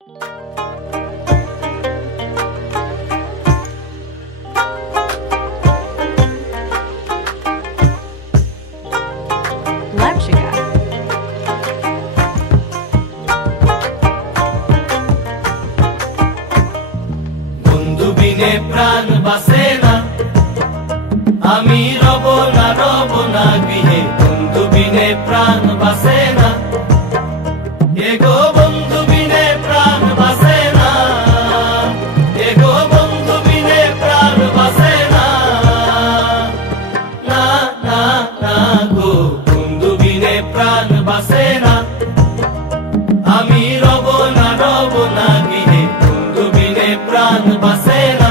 Lepshiga. বন্ধু বিনে প্রাণ বাসে না, আমি রব না গৃহে। বন্ধু বিনে প্রাণ বাসে না, এগো বন্ধু বিনে প্রাণ বাসে না, এগো বন্ধু বিনে প্রাণ বাসে না। না না না গো, বন্ধু বিনে প্রাণ বাসে না, আমি রব না গৃহে। বন্ধু বিনে প্রাণ বাসে না।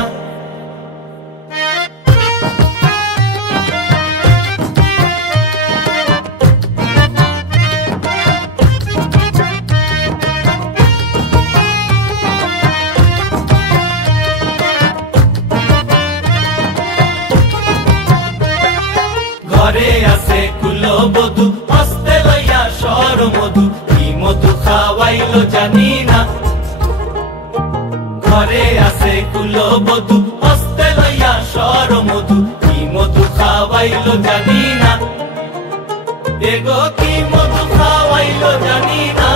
ঘরে আছে কুলো বধু, হস্তে লইয়া সর মধু, কি মধু খাওয়াইলো জানি না। ঘরে আছে কুলো বধু, হস্তে লইয়া সর মধু, কি মধু খাওয়াইলো জানি না। এগো কি মধু খাওয়াইলো জানি না।